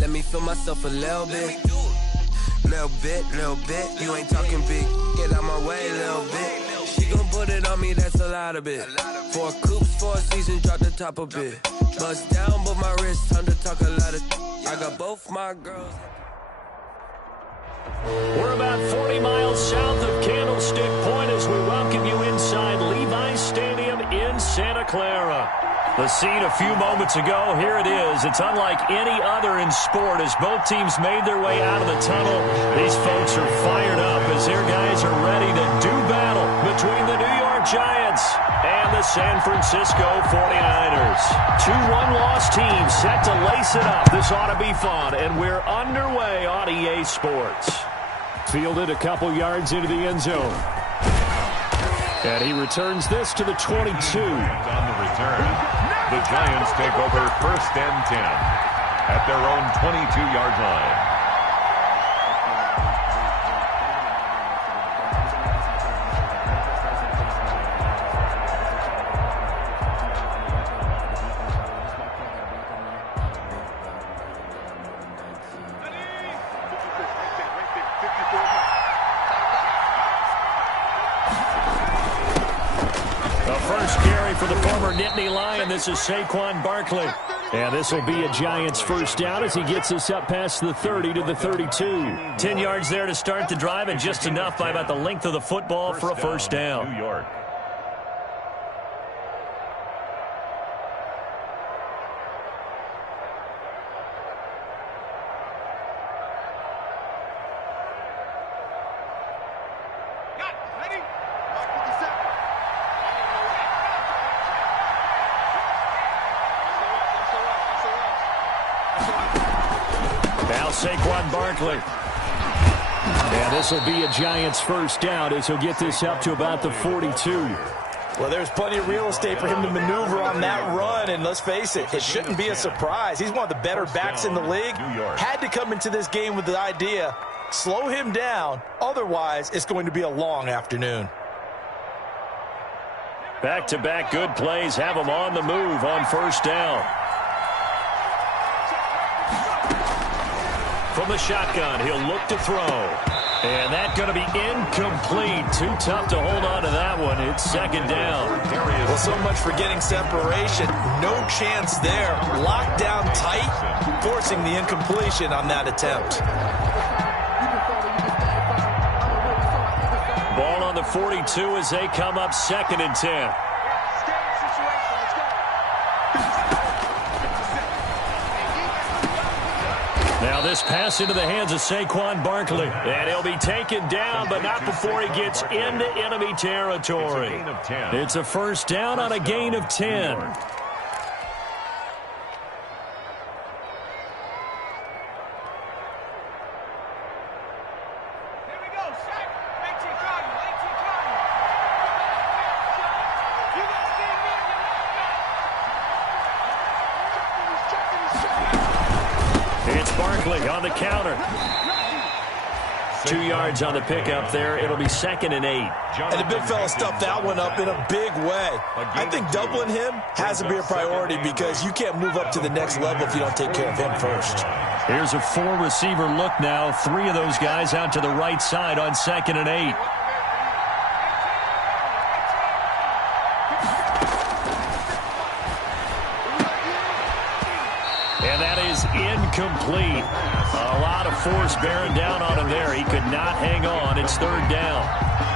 Let me feel myself a little bit. Little bit. You ain't talking big. Get out my way, little bit. She gon' put it on me, that's a lot of it. 4 coops, 4 seasons, drop the top a bit. Bust down, but my wrist, time to talk a lot of. I got both my girls. We're about 40 miles south of Candlestick Point as we welcome you inside Levi's Stadium in Santa Clara. The scene a few moments ago, here it is. It's unlike any other in sport as both teams made their way out of the tunnel. These folks are fired up as their guys are ready to do battle between the New York Giants and the San Francisco 49ers. 2 one-loss teams set to lace it up. This ought to be fun, and we're underway on EA Sports. Fielded a couple yards into the end zone. And he returns this to the 22. On the return. The Giants take over 1st and 10 at their own 22-yard line. For the former Nittany Lion, this is Saquon Barkley. And this will be a Giants first down as he gets us up past the 30 to the 32. 10 yards there to start the drive, and just enough by about the length of the football for a first down. New York. Now Saquon Barkley. And this will be a Giants first down as he'll get this up to about the 42. Well, there's plenty of real estate for him to maneuver on that run, and let's face it, it shouldn't be a surprise. He's one of the better backs in the league. Had to come into this game with the idea, slow him down, otherwise it's going to be a long afternoon. Back-to-back good plays have him on the move on first down. From the shotgun, he'll look to throw. And that's going to be incomplete. Too tough to hold on to that one. It's second down. Well, so much for getting separation. No chance there. Locked down tight, forcing the incompletion on that attempt. Ball on the 42 as they come up 2nd and 10. Now this pass into the hands of Saquon Barkley. And he'll be taken down, but not before he gets into enemy territory. It's a first down on a gain of 10. On the counter. 2 yards on the pickup there. It'll be 2nd and 8. And the big fella stuffed that one up in a big way. I think doubling him has to be a priority because you can't move up to the next level if you don't take care of him first. Here's a 4-receiver look now. 3 of those guys out to the right side on 2nd and 8. And that is incomplete. A lot of force bearing down on him there. He could not hang on. It's 3rd down.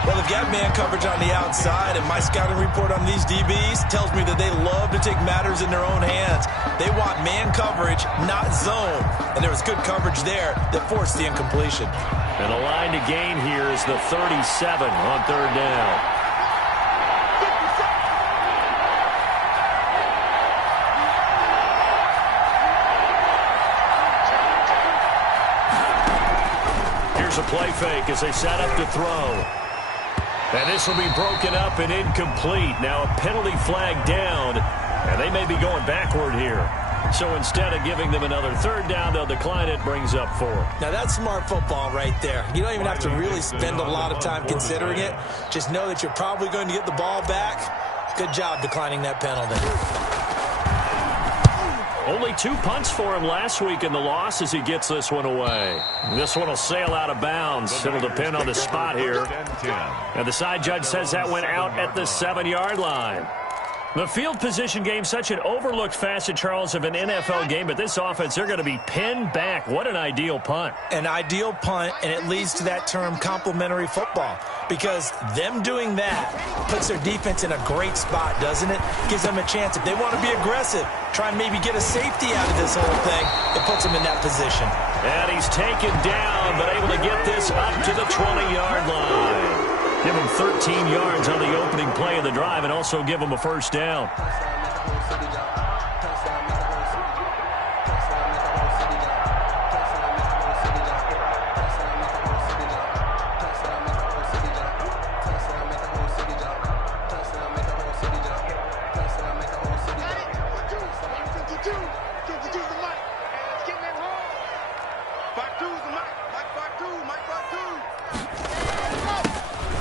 Well, they've got man coverage on the outside, and my scouting report on these DBs tells me that they love to take matters in their own hands. They want man coverage, not zone. And there was good coverage there that forced the incompletion. And the line to gain here is the 37 on 3rd down. A play fake as they set up to throw. And this will be broken up and incomplete. Now a penalty flag down, and they may be going backward here. So instead of giving them another 3rd down, they'll decline it, brings up 4. Now that's smart football right there. You don't even have to really spend a lot of time considering it. Just know that you're probably going to get the ball back. Good job declining that penalty. Only 2 punts for him last week in the loss as he gets this one away. This one will sail out of bounds. It'll depend on the spot here. And the side judge says that went out at the 7-yard line. The field position game, such an overlooked facet, Charles, of an NFL game, but this offense, they're going to be pinned back. What an ideal punt. An ideal punt, and it leads to that term complementary football, because them doing that puts their defense in a great spot, doesn't it? Gives them a chance. If they want to be aggressive, try and maybe get a safety out of this whole thing, it puts them in that position. And he's taken down, but able to get this up to the 20-yard line. Give him 13 yards on the opening play of the drive and also give him a first down.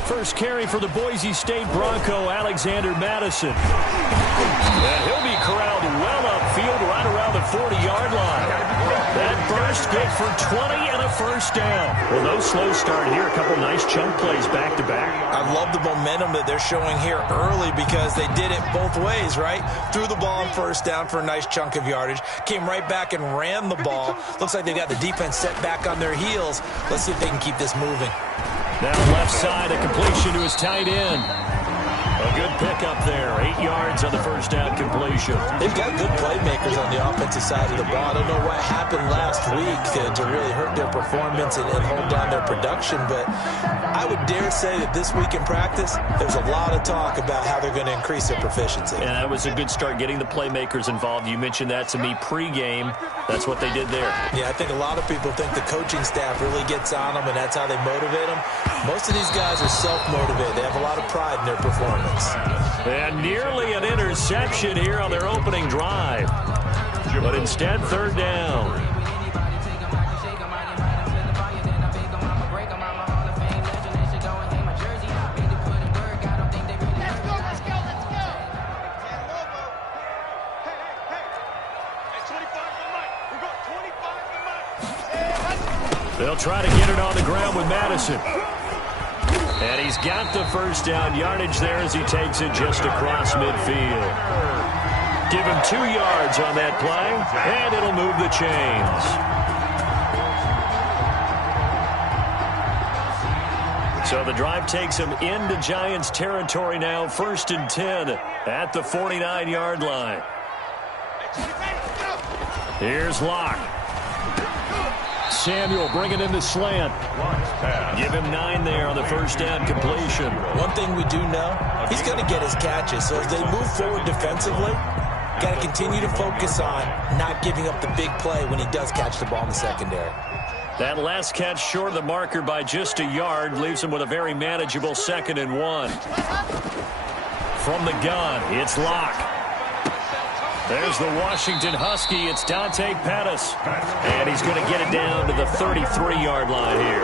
First carry for the Boise State Bronco, Alexander Madison. And he'll be corralled well upfield right around the 40-yard line. That burst good for 20 and a first down. Well, no slow start here. A couple nice chunk plays back-to-back. I love the momentum that they're showing here early because they did it both ways, right? Threw the ball on first down for a nice chunk of yardage. Came right back and ran the ball. Looks like they got the defense set back on their heels. Let's see if they can keep this moving. Now left side, a completion to his tight end. A good pickup there. 8 yards on the first down completion. They've got good playmakers on the offensive side of the ball. I don't know what happened last week to really hurt their performance and hold down their production, but I would dare say that this week in practice, there's a lot of talk about how they're going to increase their proficiency. And that was a good start getting the playmakers involved. You mentioned that to me pregame. That's what they did there. Yeah, I think a lot of people think the coaching staff really gets on them, and that's how they motivate them. Most of these guys are self-motivated. They have a lot of pride in their performance. And nearly an interception here on their opening drive. But instead, third down. They'll try to get it on the ground with Madison. And he's got the first down yardage there as he takes it just across midfield. Give him 2 yards on that play, and it'll move the chains. So the drive takes him into Giants territory now, 1st and 10 at the 49-yard line. Here's Locke. Samuel bringing in the slant. Give him 9 there on the first down completion. One thing we do know, he's going to get his catches. So as they move forward defensively, got to continue to focus on not giving up the big play when he does catch the ball in the secondary. That last catch short of the marker by just a yard leaves him with a very manageable 2nd and 1. From the gun, it's Locke. There's the Washington Husky. It's Dante Pettis. And he's going to get it down to the 33-yard line here.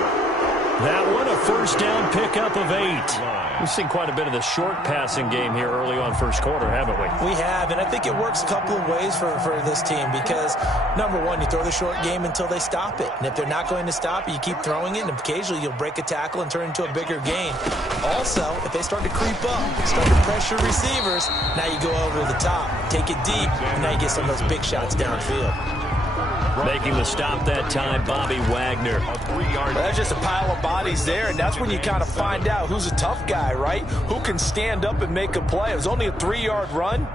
That one, a first down pickup of 8. We've seen quite a bit of the short passing game here early on first quarter, haven't we? We have, and I think it works a couple of ways for this team because, number one, you throw the short game until they stop it. And if they're not going to stop it, you keep throwing it, and occasionally you'll break a tackle and turn it into a bigger gain. Also, if they start to creep up, start to pressure receivers, now you go over the top, take it deep, and now you get some of those big shots downfield. Making the stop that time, Bobby Wagner. Well, that's just a pile of bodies there, and that's when you kind of find out who's a tough guy, right? Who can stand up and make a play. It was only a 3-yard run,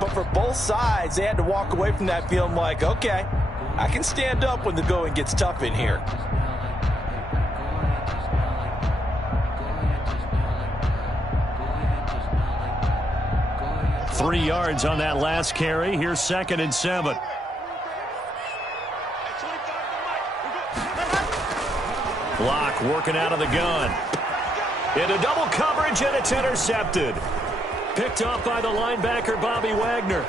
but for both sides, they had to walk away from that feeling like, okay, I can stand up when the going gets tough in here. Three yards on that last carry. Here's 2nd and 7. Block working out of the gun. Into double coverage, and it's intercepted. Picked off by the linebacker, Bobby Wagner.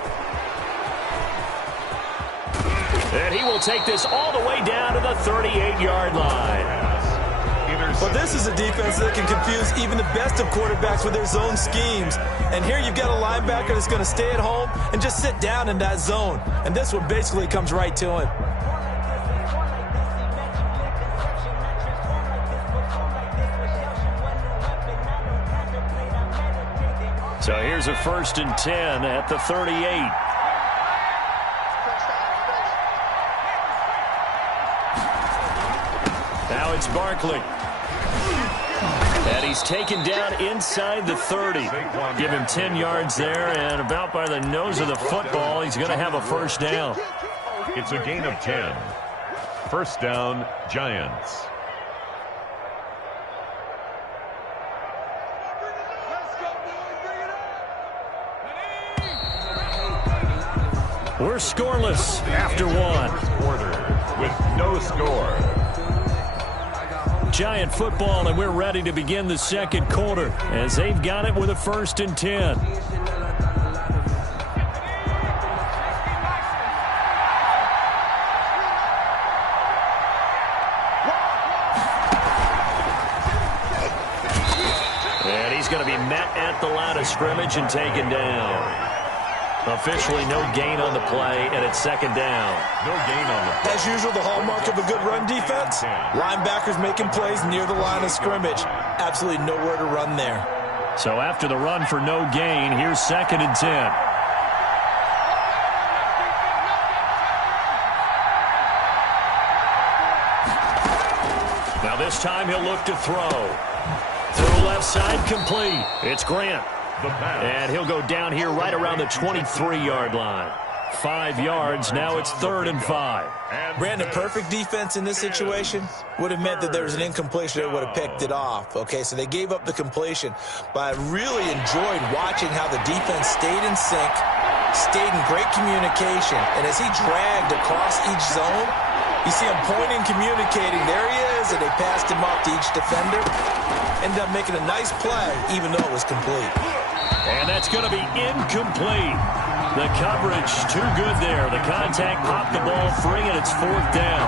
And he will take this all the way down to the 38-yard line. Well, this is a defense that can confuse even the best of quarterbacks with their zone schemes. And here you've got a linebacker that's going to stay at home and just sit down in that zone. And this one basically comes right to him. So here's a 1st and 10 at the 38. Now it's Barkley. And he's taken down inside the 30. Give him 10 yards there, and about by the nose of the football, he's going to have a 1st down. It's a gain of 10. 1st down, Giants. We're scoreless after 1. Quarter with no score. Giant football, and we're ready to begin the 2nd quarter as they've got it with a 1st and 10. And he's going to be met at the line of scrimmage and taken down. Officially no gain on the play, and it's 2nd down. No gain on the play. As usual, the hallmark of a good run defense, linebackers making plays near the line of scrimmage. Absolutely nowhere to run there. So after the run for no gain, here's 2nd and 10. Now this time he'll look to throw. Through left side, complete. It's Grant. And he'll go down here right around the 23-yard line. 5 yards. Now it's 3rd and 5. Brandon, perfect defense in this situation would have meant that there was an incompletion that would have picked it off. Okay, so they gave up the completion. But I really enjoyed watching how the defense stayed in sync, stayed in great communication. And as he dragged across each zone, you see him pointing, communicating. There he is, and they passed him off to each defender. Ended up making a nice play, even though it was complete. And that's going to be incomplete. The coverage too good there. The contact popped the ball free, and it's 4th down.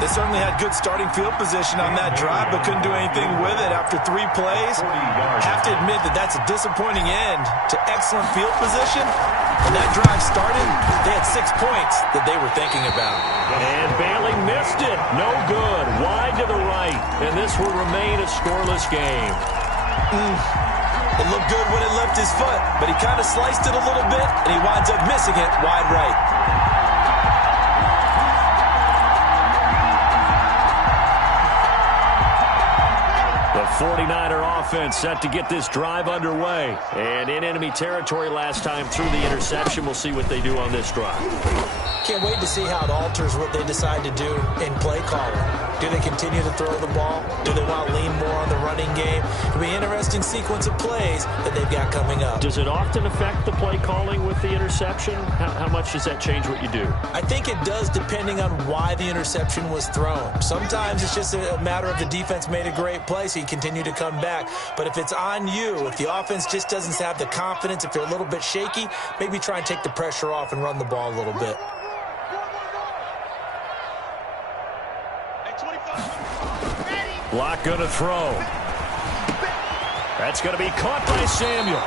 They certainly had good starting field position on that drive, but couldn't do anything with it after 3 plays. Have to admit that that's a disappointing end to excellent field position. When that drive started, they had 6 points that they were thinking about. And Bailey missed it. No good. Wide to the right. And this will remain a scoreless game. It looked good when it left his foot, but he kind of sliced it a little bit, and he winds up missing it wide right. The 49er offense set to get this drive underway. And in enemy territory last time through the interception. We'll see what they do on this drive. Can't wait to see how it alters what they decide to do in play calling. Do they continue to throw the ball? Do they want to lean more on the running game? It'll be an interesting sequence of plays that they've got coming up. Does it often affect the play calling with the interception? How much does that change what you do? I think it does, depending on why the interception was thrown. Sometimes it's just a matter of the defense made a great play, so you continue to come back. But if it's on you, if the offense just doesn't have the confidence, if they're a little bit shaky, maybe try and take the pressure off and run the ball a little bit. Block going to throw. That's going to be caught by Samuel.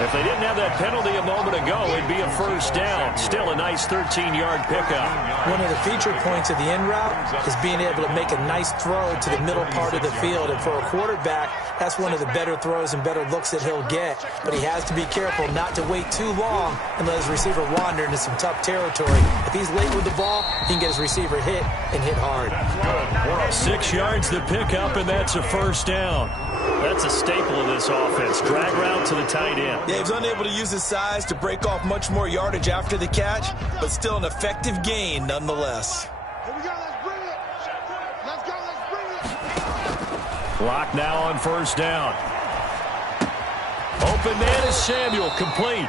If they didn't have that penalty a moment ago, it'd be a 1st down. Still a nice 13-yard pickup. One of the feature points of the in route is being able to make a nice throw to the middle part of the field. And for a quarterback, that's one of the better throws and better looks that he'll get. But he has to be careful not to wait too long and let his receiver wander into some tough territory. If he's late with the ball, he can get his receiver hit and hit hard. 6 yards the pickup, and that's a 1st down. That's a staple of this offense. Drag route to the tight end. Yeah, he was unable to use his size to break off much more yardage after the catch, but still an effective gain nonetheless. Here we go, let's bring it. Let's go, let's bring it. Lock now on 1st down. Open man is Samuel, complete.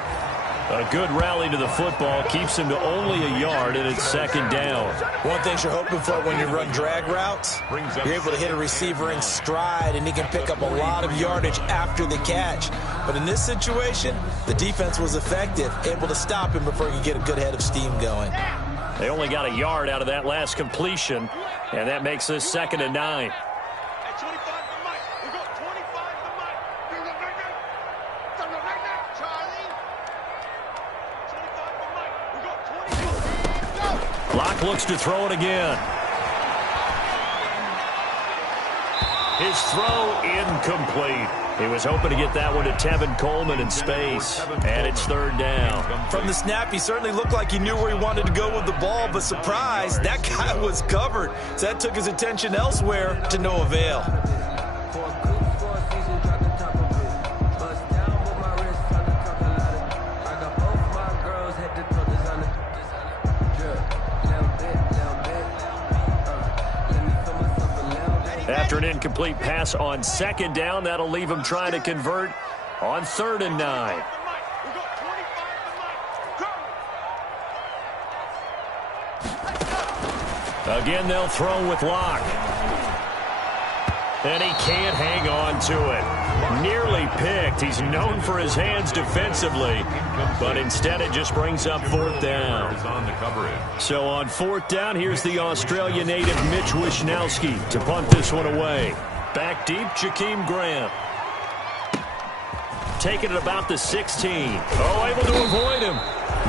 A good rally to the football keeps him to only a yard, and it's 2nd down. One thing you're hoping for when you run drag routes, you're able to hit a receiver in stride, and he can pick up a lot of yardage after the catch. But in this situation, the defense was effective, able to stop him before he could get a good head of steam going. They only got a yard out of that last completion, and that makes this 2nd and 9. Locke looks to throw it again. His throw incomplete. He was hoping to get that one to Tevin Coleman in space. And it's third down. From the snap, he certainly looked like he knew where he wanted to go with the ball, but surprise, that guy was covered. So that took his attention elsewhere to no avail. After an incomplete pass on second down, that'll leave him trying to convert on 3rd and 9. Again, they'll throw with Locke. And he can't hang on to it. Nearly picked. He's known for his hands defensively, but instead it just brings up 4th down. So on 4th down, here's the Australia native Mitch Wishnowski to punt this one away. Back deep, Jakeem Grant. Taking it about the 16. Oh, able to avoid him.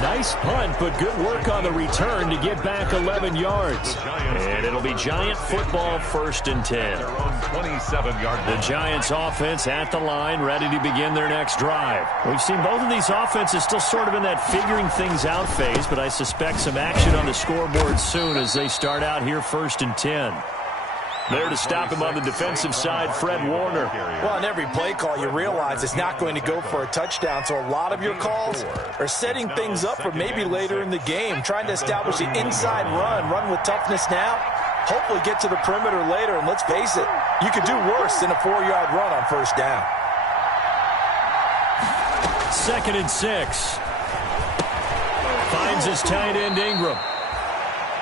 Nice punt, but good work on the return to get back 11 yards. And it'll be Giant football, 1st and 10. The Giants offense at the line, ready to begin their next drive. We've seen both of these offenses still sort of in that figuring things out phase, but I suspect some action on the scoreboard soon as they start out here 1st and 10. There to stop him on the defensive side, Fred Warner. Well, on every play call, you realize it's not going to go for a touchdown, so a lot of your calls are setting things up for maybe later in the game, trying to establish the inside run with toughness now, hopefully get to the perimeter later, and let's face it, you could do worse than a 4-yard run on 1st down. 2nd and 6. Finds his tight end Ingram.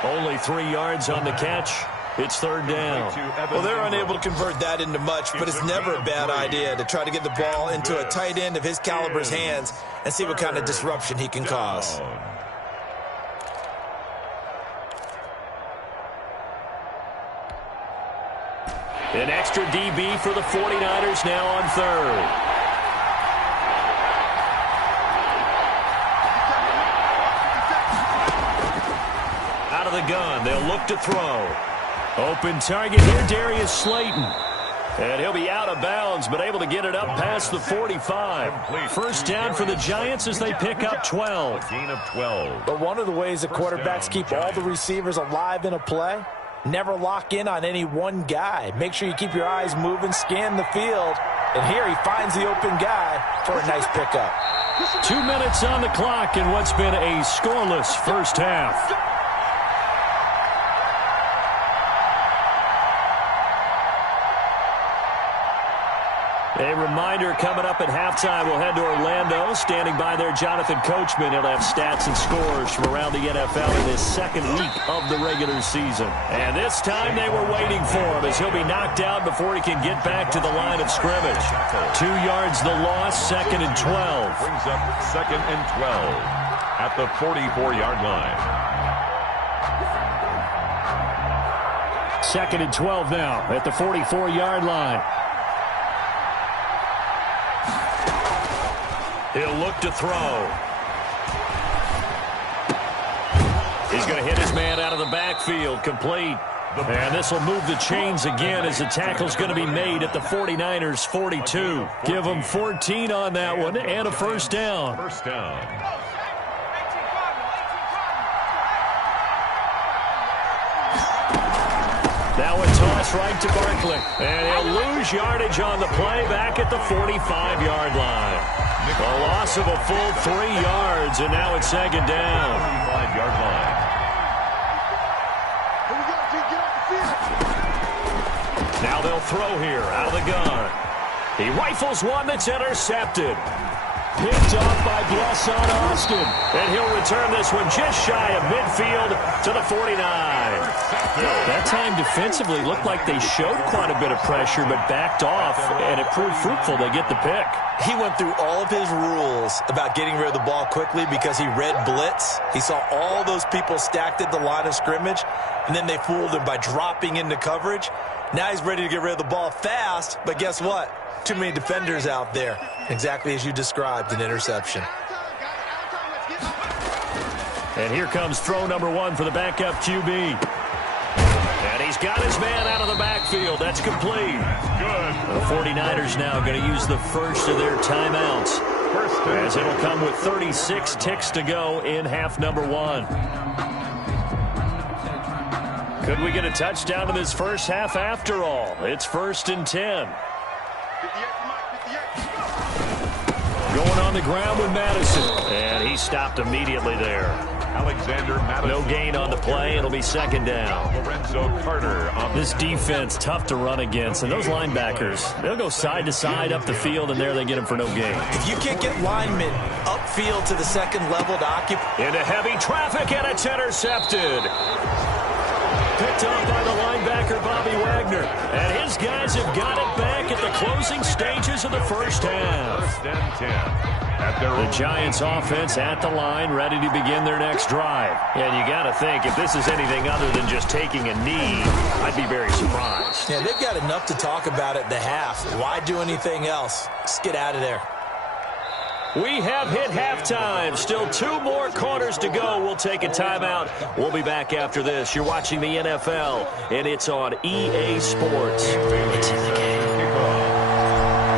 Only 3 yards on the catch. It's 3rd down. Well, they're unable to convert that into much, but it's never a bad idea to try to get the ball into a tight end of his caliber's hands and see what kind of disruption he can cause. An extra DB for the 49ers now on 3rd. Out of the gun, they'll look to throw. Open target here, Darius Slayton. And he'll be out of bounds, but able to get it up past the 45. 1st down for the Giants as they pick up 12. Gain of 12. But one of the ways the quarterbacks keep all the receivers alive in a play, never lock in on any one guy. Make sure you keep your eyes moving, scan the field. And here he finds the open guy for a nice pickup. 2 minutes on the clock in what's been a scoreless 1st half. A reminder coming up at halftime, we'll head to Orlando. Standing by there, Jonathan Coachman. He'll have stats and scores from around the NFL in this 2nd week of the regular season. And this time they were waiting for him as he'll be knocked out before he can get back to the line of scrimmage. 2 yards the loss, 2nd and 12. Brings up 2nd and 12 at the 44-yard line. 2nd and 12 now at the 44-yard line. He'll look to throw. He's going to hit his man out of the backfield, complete. And this will move the chains again as the tackle's going to be made at the 49ers' 42. Give them 14 on that one and a 1st down. 1st down. Now a toss right to Barkley. And he'll lose yardage on the play back at the 45-yard line. A loss of a full 3 yards, and now it's 2nd down. 45-yard line. Now they'll throw here out of the gun. He rifles one that's intercepted. Picked off by Blesson Austin. And he'll return this one just shy of midfield to the 49. That time defensively looked like they showed quite a bit of pressure but backed off, and it proved fruitful. They get the pick. He went through all of his rules about getting rid of the ball quickly because he read blitz. He saw all those people stacked at the line of scrimmage, and then they fooled him by dropping into coverage. Now he's ready to get rid of the ball fast, but guess what? Too many defenders out there. Exactly as you described, an interception. And here comes throw number 1 for the backup QB. And he's got his man out of the backfield. That's complete. Good. The 49ers now going to use the first of their timeouts, as it'll come with 36 ticks to go in half number 1. Could we get a touchdown in this first half after all? It's 1st and 10. Going on the ground with Madison. And he stopped immediately there. Alexander Madison. No gain on the play. It'll be 2nd down. Lorenzo Carter on this defense, tough to run against. And those linebackers, they'll go side to side up the field, and there they get him for no gain. If you can't get linemen upfield to the second level to occupy. Into heavy traffic, and it's intercepted. Picked up by the linebacker, Bobby Wagner. And his guys have got it back at the closing stages of the first half. 1st and 10. The Giants offense at the line, ready to begin their next drive. And you got to think, if this is anything other than just taking a knee, I'd be very surprised. Yeah, they've got enough to talk about at the half. Why do anything else? Just get out of there. We have hit halftime. Still 2 more quarters to go. We'll take a timeout. We'll be back after this. You're watching the NFL, and it's on EA Sports. It's in the game.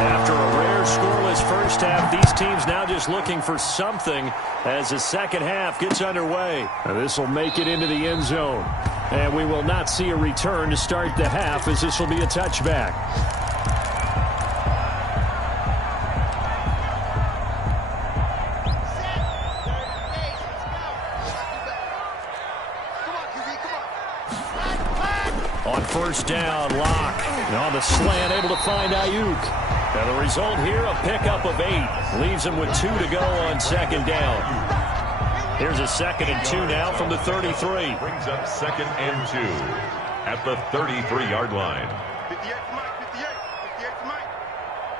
After a rare scoreless first half, these teams now just looking for something as the second half gets underway. This will make it into the end zone. And we will not see a return to start the half, as this will be a touchback. On 1st down, Locke. On the slant, able to find Ayuk. And the result here, a pickup of 8. Leaves him with 2 to go on 2nd down. Here's a 2nd and 2 now from the 33. Brings up 2nd and 2 at the 33-yard line. 58 to Mike, 58 to Mike.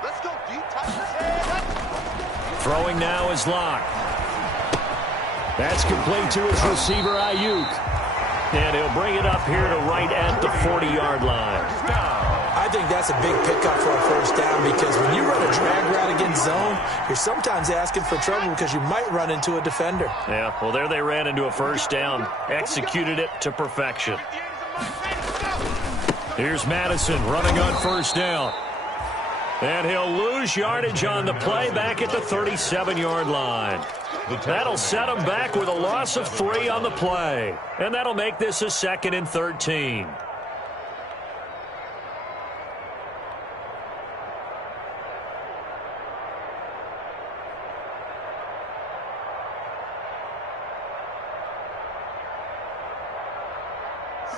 Let's go, D. Throwing now is Locke. That's complete to his receiver, Ayuk. And he'll bring it up here to right at the 40-yard line. I think that's a big pickup for a 1st down, because when you run a drag route against zone, you're sometimes asking for trouble because you might run into a defender. Yeah, well, there they ran into a 1st down. Executed it to perfection. Here's Madison running on 1st down. And he'll lose yardage on the play back at the 37-yard line. That'll set him back with a loss of 3 on the play. And that'll make this a 2nd and 13.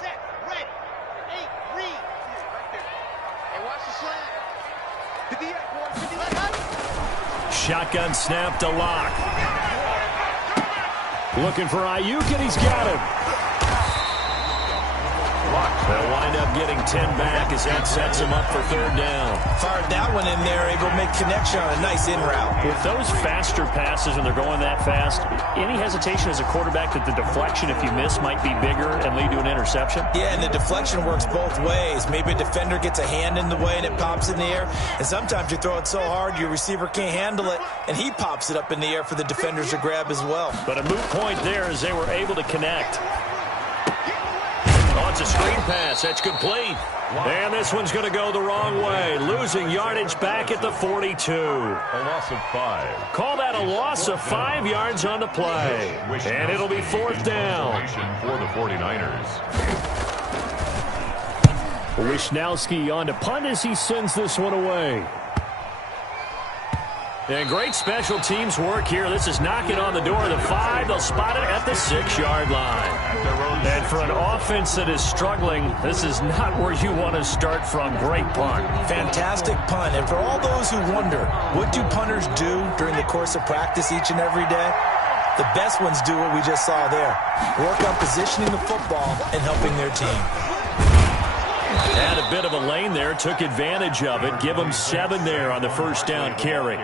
Set, ready. 8, read. Right there. Hey, watch the slant. 58, boy. 58. Shotgun snap to Locke. Looking for Ayuk, and he's got him. They'll wind up getting 10 back as that sets him up for 3rd down. Fired that one in there, able to make connection on a nice in route. With those faster passes, when they're going that fast, any hesitation as a quarterback that the deflection, if you miss, might be bigger and lead to an interception? Yeah, and the deflection works both ways. Maybe a defender gets a hand in the way and it pops in the air. And sometimes you throw it so hard your receiver can't handle it, and he pops it up in the air for the defenders to grab as well. But a moot point there as they were able to connect. Oh, it's a screen pass. That's complete. And this one's going to go the wrong way. Losing yardage back at the 42. A loss of 5. Call that a loss of 5 yards on the play. And it'll be 4th down. For the 49ers. Wisnowski on to punt as he sends this one away. And great special teams work here. This is knocking on the door of the 5. They'll spot it at the 6-yard line. And for an offense that is struggling, this is not where you want to start from. Great punt. Fantastic punt. And for all those who wonder, what do punters do during the course of practice each and every day? The best ones do what we just saw there. Work on positioning the football and helping their team. Had a bit of a lane there, took advantage of it. Give them 7 there on the 1st down carry.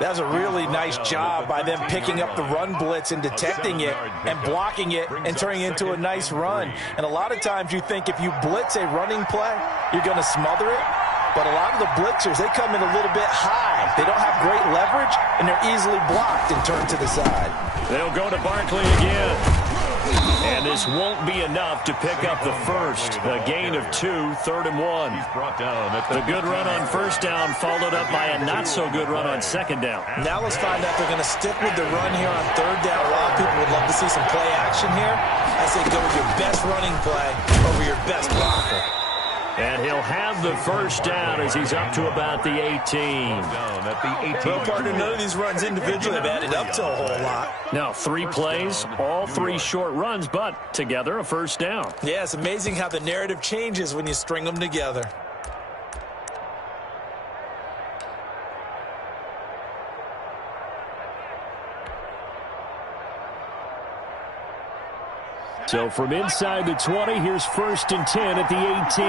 That was a really nice job by them picking up the run blitz and detecting it and blocking it and turning it into a nice run. And a lot of times you think if you blitz a running play, you're going to smother it. But a lot of the blitzers, they come in a little bit high. They don't have great leverage, and they're easily blocked and turned to the side. They'll go to Barkley again. And this won't be enough to pick up the first. A gain of 2, 3rd and 1. He's brought down at the good run on first down followed up by a not-so-good run on second down. Now let's find out if they're going to stick with the run here on 3rd down. A lot of people would love to see some play action here. I say go with your best running play over your best blocker. And he'll have the first down as he's up to about the 18. down at the 18. Well, partner, none of these runs individually have added up to a whole lot. Now, 3 plays, all 3 short runs, but together a first down. Yeah, it's amazing how the narrative changes when you string them together. So from inside the 20, here's 1st and 10 at the 18.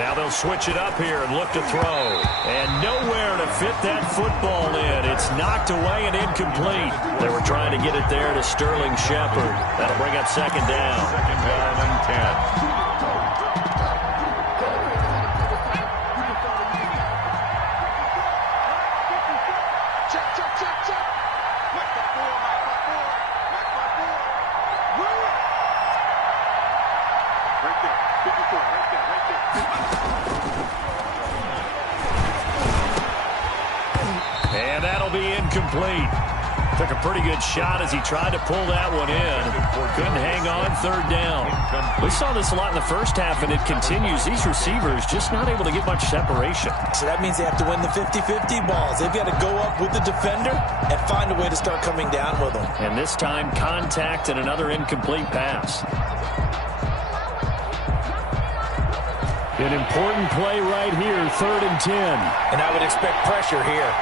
Now they'll switch it up here and look to throw. And nowhere to fit that football in. It's knocked away and incomplete. They were trying to get it there to Sterling Shepard. That'll bring up 2nd down. 2nd down and 10. And that'll be incomplete. Took a pretty good shot as he tried to pull that one in. Couldn't hang on 3rd down. We saw this a lot in the first half, and it continues. These receivers just not able to get much separation. So that means they have to win the 50-50 balls. They've got to go up with the defender and find a way to start coming down with them. And this time, contact and another incomplete pass. An important play right here, 3rd and 10. And I would expect pressure here.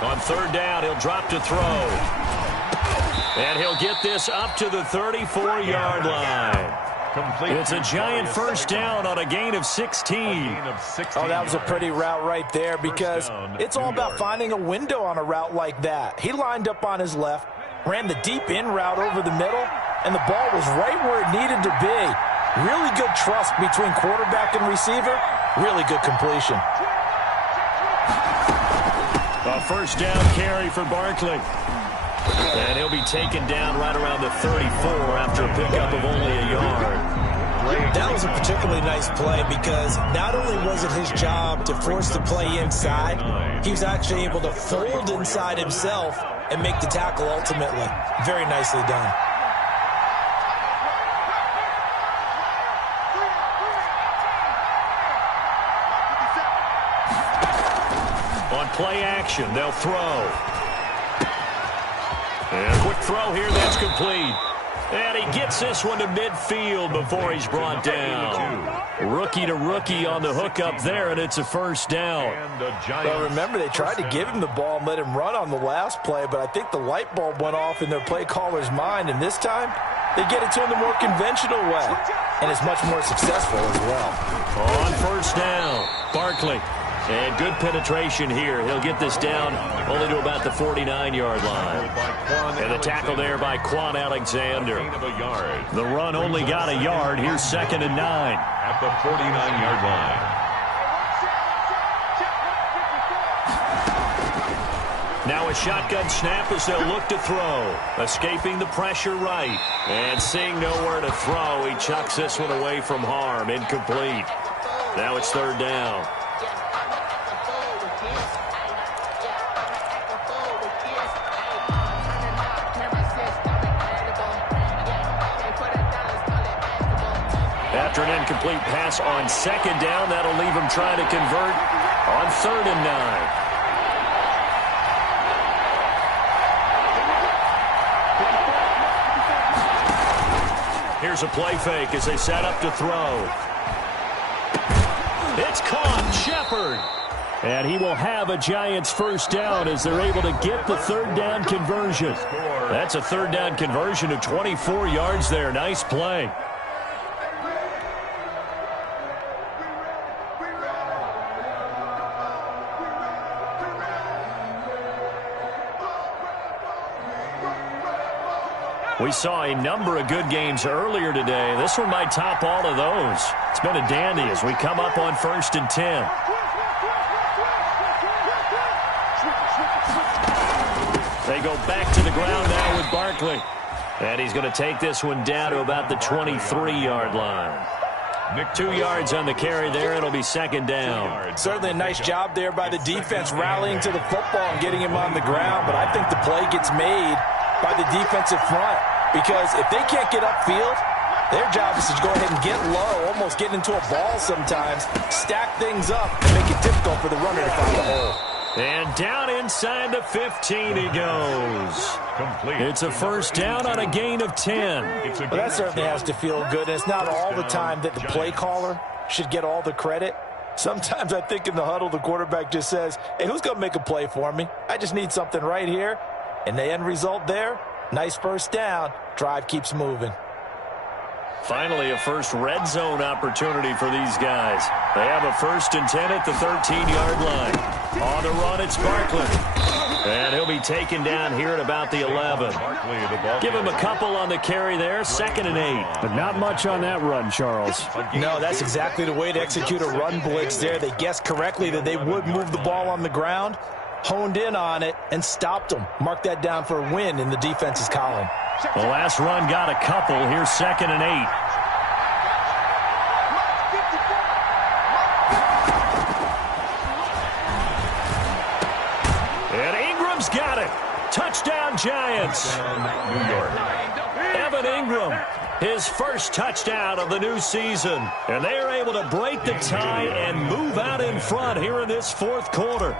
On 3rd down, he'll drop to throw. And he'll get this up to the 34-yard line. It's a giant first down on a gain of 16. Oh, that was a pretty route right there because it's all about finding a window on a route like that. He lined up on his left, ran the deep in route over the middle, and the ball was right where it needed to be. Really good trust between quarterback and receiver. Really good completion. A first down carry for Barkley. And he'll be taken down right around the 34 after a pickup of only a yard. That was a particularly nice play because not only was it his job to force the play inside, he was actually able to fold inside himself and make the tackle ultimately. Very nicely done. On play action, they'll throw. And a quick throw here, that's complete. And he gets this one to midfield before he's brought down. Rookie to rookie on the hook up there, and it's a first down. Well, remember, they tried to give him the ball and let him run on the last play, but I think the light bulb went off in their play caller's mind, and this time they get it to him the more conventional way, and it's much more successful as well. On first down, Barkley. And good penetration here. He'll get this down only to about the 49-yard line. And the tackle there by Quan Alexander. The run only got a yard. Here's 2nd and 9. At the 49-yard line. Now a shotgun snap as they'll look to throw. Escaping the pressure right. And seeing nowhere to throw, he chucks this one away from harm. Incomplete. Now it's 3rd down. After an incomplete pass on 2nd down, that'll leave him trying to convert on 3rd and 9. Here's a play fake as they set up to throw. It's caught, Shepard. And he will have a Giants first down as they're able to get the 3rd down conversion. That's a 3rd down conversion of 24 yards there. Nice play. We saw a number of good games earlier today. This one might top all of those. It's been a dandy as we come up on 1st and 10. They go back to the ground now with Barkley. And he's going to take this one down to about the 23-yard line. 2 yards on the carry there. It'll be 2nd down. Certainly a nice job there by the defense rallying to the football and getting him on the ground. But I think the play gets made by the defensive front, because if they can't get upfield, their job is to go ahead and get low, almost get into a ball sometimes, stack things up, and make it difficult for the runner to find the hole. And down inside the 15 he goes. Complete. It's a 1st down on a gain of 10. Well, that certainly has to feel good. And it's not all the time that the play caller should get all the credit. Sometimes I think in the huddle, the quarterback just says, hey, who's going to make a play for me? I just need something right here. And the end result there, nice 1st down. Drive keeps moving. Finally, a first red zone opportunity for these guys. They have a 1st and 10 at the 13-yard line. On the run, it's Barkley. And he'll be taken down here at about the 11. Give him a couple on the carry there, 2nd and 8. But not much on that run, Charles. No, that's exactly the way to execute a run blitz there. They guessed correctly that they would move the ball on the ground, honed in on it, and stopped them. Mark that down for a win in the defense's column. The last run got a couple. Here's 2nd and 8. And Ingram's got it. Touchdown, Giants. New York. Evan Ingram, his first touchdown of the new season. And they are able to break the tie and move out in front here in this 4th quarter.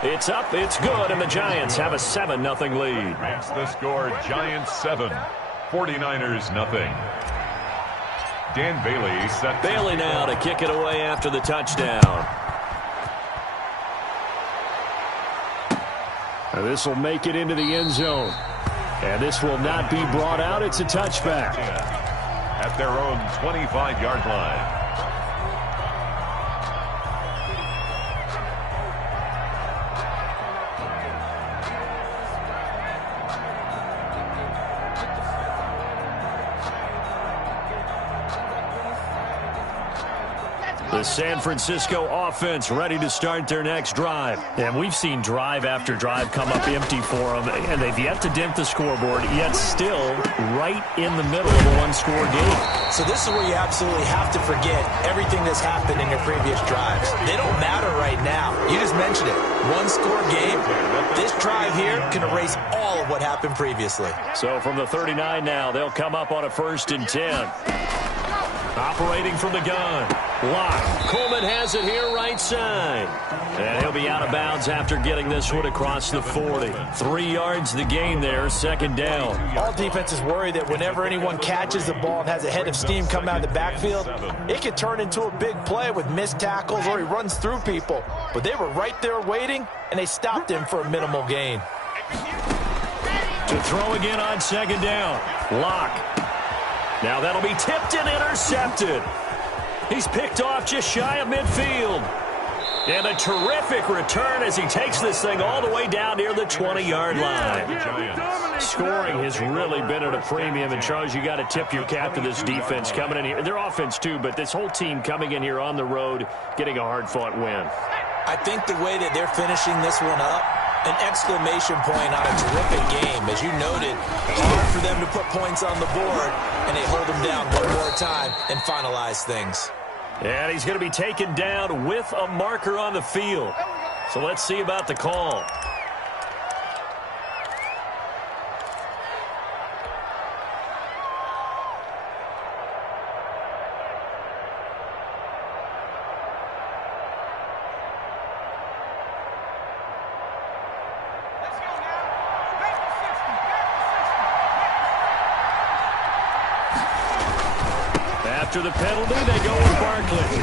It's up, it's good, and the Giants have a 7-0 lead. Makes the score Giants 7, 49ers nothing. Dan Bailey set. Bailey now to kick it away after the touchdown. Now this will make it into the end zone. And this will not be brought out. It's a touchback. At their own 25-yard line. The San Francisco offense ready to start their next drive. And we've seen drive after drive come up empty for them, and they've yet to dent the scoreboard, yet still right in the middle of a one-score game. So this is where you absolutely have to forget everything that's happened in your previous drives. They don't matter right now. You just mentioned it. One-score game. This drive here can erase all of what happened previously. So from the 39 now, they'll come up on a 1st and 10. Operating from the gun. Lock. Coleman has it here right side. And he'll be out of bounds after getting this one across the 40. 3 yards the gain there, 2nd down. All defenses worry that whenever anyone catches the ball and has a head of steam come out of the backfield, it could turn into a big play with missed tackles or he runs through people. But they were right there waiting, and they stopped him for a minimal gain. To throw again on 2nd down. Lock. Now that'll be tipped and intercepted. He's picked off just shy of midfield. And a terrific return as he takes this thing all the way down near the 20-yard line. Scoring has really been at a premium. And, Charles, you got to tip your cap to this defense coming in here. Their offense, too, but this whole team coming in here on the road, getting a hard-fought win. I think the way that they're finishing this one up, an exclamation point on a terrific game. As you noted, hard for them to put points on the board, and they hold them down one more time and finalize things. And he's going to be taken down with a marker on the field. So let's see about the call. After the penalty, they go with Barkley.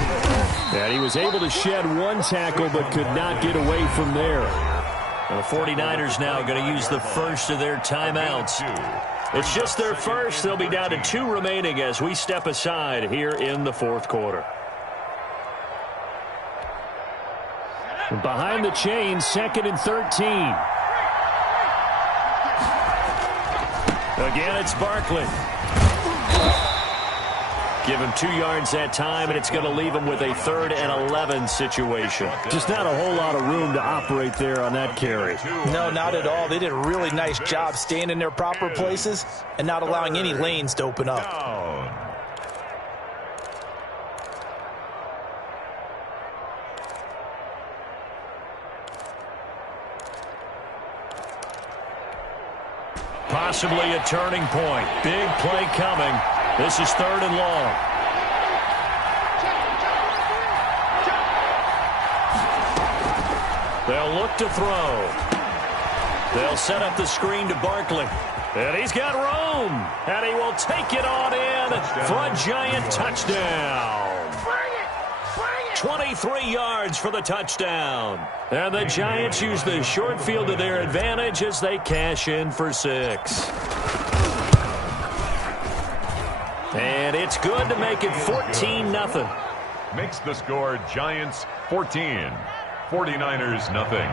And he was able to shed one tackle but could not get away from there. The 49ers now going to use the first of their timeouts. It's just their first. They'll be down to 2 remaining as we step aside here in the 4th quarter. Behind the chain, 2nd and 13. Again, it's Barkley. Give him 2 yards that time, and it's going to leave him with a 3rd and 11 situation. Just not a whole lot of room to operate there on that carry. No, not at all. They did a really nice job staying in their proper places and not allowing any lanes to open up. Possibly a turning point. Big play coming. This is 3rd and long. They'll look to throw. They'll set up the screen to Barkley. And he's got room. And he will take it on in for a giant touchdown. 23 yards for the touchdown. And the Giants use the short field to their advantage as they cash in for 6. And it's good to make it 14-0. Makes the score Giants 14, 49ers nothing.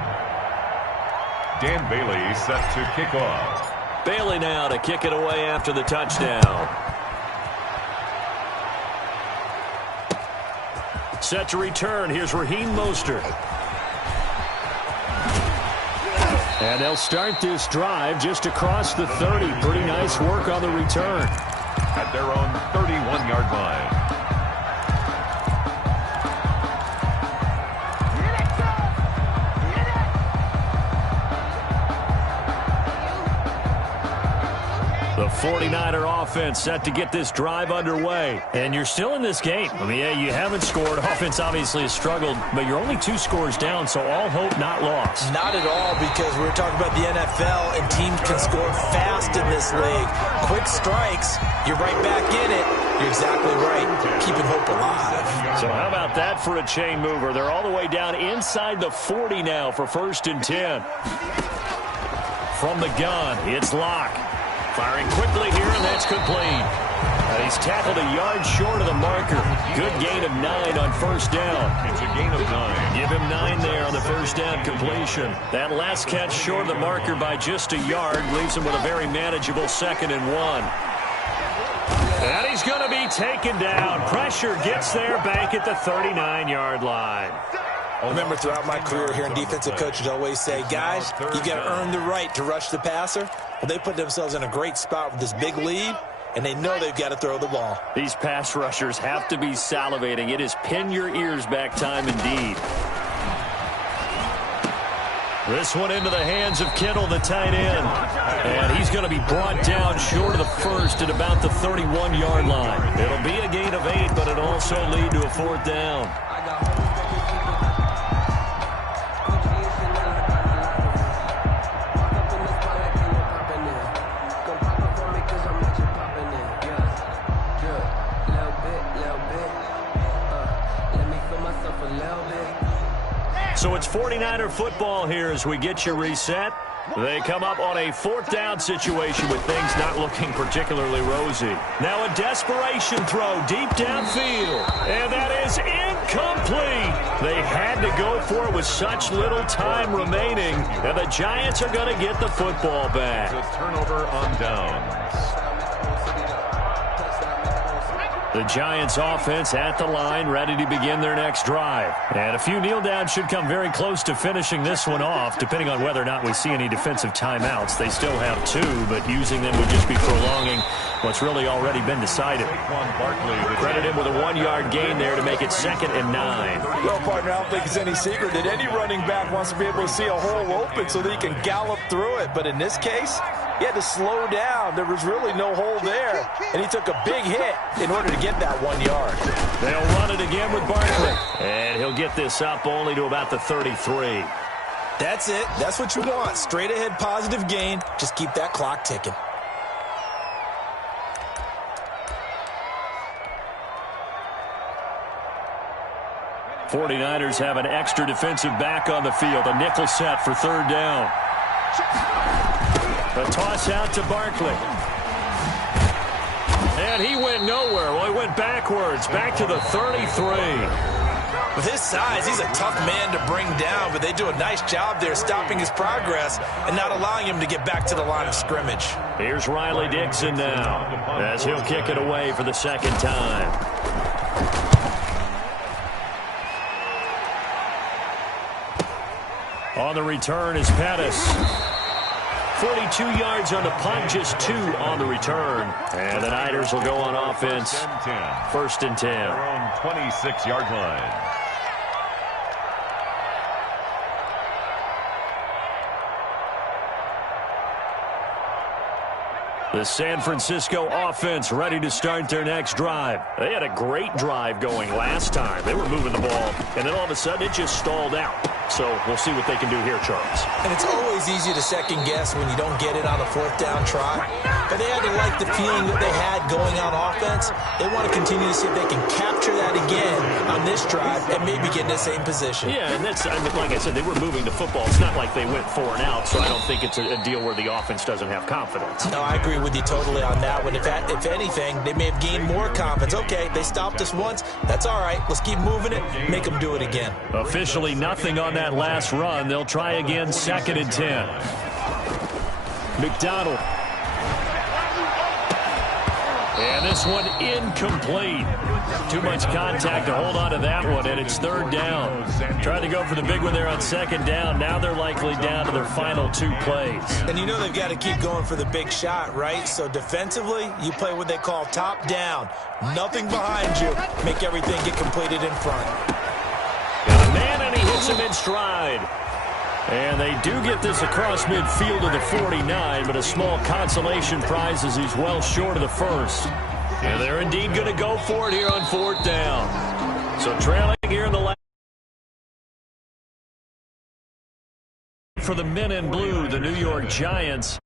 Dan Bailey set to kick off. Bailey now to kick it away after the touchdown. Set to return. Here's Raheem Mostert. And they'll start this drive just across the 30. Pretty nice work on the return. At their own 31-yard line. The 49er offense set to get this drive underway. And you're still in this game. I mean, yeah, you haven't scored. Offense obviously has struggled, but you're only 2 scores down, so all hope not lost. Not at all, because we're talking about the NFL, and teams can score fast in this league. Quick strikes, you're right back in it. You're exactly right. Keeping hope alive. So how about that for a chain mover? They're all the way down inside the 40 now for 1st and 10. From the gun, it's Locke. Firing quickly here, and that's complete. He's tackled a yard short of the marker. Good gain of 9 on 1st down. It's a gain of 9. Give him 9 there on the 1st down completion. That last catch short of the marker by just a yard leaves him with a very manageable 2nd and 1. And he's going to be taken down. Pressure gets there back at the 39-yard line. I remember throughout my career hearing defensive coaches always say, guys, you got to earn the right to rush the passer. Well, they put themselves in a great spot with this big lead, and they know they've got to throw the ball. These pass rushers have to be salivating. It is pin your ears back time indeed. This one into the hands of Kittle, the tight end. And he's going to be brought down short of the 1st at about the 31-yard line. It'll be a gain of 8, but it'll also lead to a 4th down. So it's 49er football here as we get you reset. They come up on a 4th down situation with things not looking particularly rosy. Now a desperation throw deep downfield. And that is incomplete. They had to go for it with such little time remaining. And the Giants are going to get the football back. It's a turnover on downs. The Giants offense at the line, ready to begin their next drive. And a few kneel downs should come very close to finishing this one off, depending on whether or not we see any defensive timeouts. They still have 2, but using them would just be prolonging what's really already been decided. Credit him with a 1-yard gain there to make it 2nd and 9. Well, partner, I don't think it's any secret that any running back wants to be able to see a hole open so that he can gallop through it. But in this case, he had to slow down. There was really no hole there, and he took a big hit in order to get that 1 yard. They'll run it again with Barkley. And he'll get this up only to about the 33. That's it. That's what you want. Straight ahead positive gain. Just keep that clock ticking. '49ers have an extra defensive back on the field. A nickel set for 3rd down. A toss out to Barkley. And he went nowhere. Well, he went backwards, back to the 33. With his size, he's a tough man to bring down, but they do a nice job there stopping his progress and not allowing him to get back to the line of scrimmage. Here's Riley Dixon now as he'll kick it away for the second time. On the return is Pettis. 42 yards on the punt, just 2 on the return. And the Niners will go on offense. First and 10. Their own 26-yard line. The San Francisco offense ready to start their next drive. They had a great drive going last time. They were moving the ball, and then all of a sudden it just stalled out. So we'll see what they can do here, Charles. And it's always easy to second guess when you don't get it on a fourth down try. But they had to like the feeling that they had going on offense. They want to continue to see if they can capture that again on this drive and maybe get in the same position. Yeah, and that's, I mean, like I said, they were moving the football. It's not like they went 4 and out, so I don't think it's a deal where the offense doesn't have confidence. No, I agree with you totally on that one. If anything, they may have gained more confidence. Okay, they stopped us once. That's all right. Let's keep moving it. Make them do it again. Officially nothing on that last run. They'll try again, 2nd and 10. McDonald. And this one incomplete. Too much contact to hold on to that one, and it's 3rd down. Tried to go for the big one there on 2nd down. Now they're likely down to their final 2 plays. And you know they've got to keep going for the big shot, right? So defensively, you play what they call top down. Nothing behind you. Make everything get completed in front. Got a man, and he hits him in stride. And they do get this across midfield of the 49, but a small consolation prize as he's well short of the first. And they're indeed going to go for it here on 4th down. So trailing here in the last. For the men in blue, the New York Giants.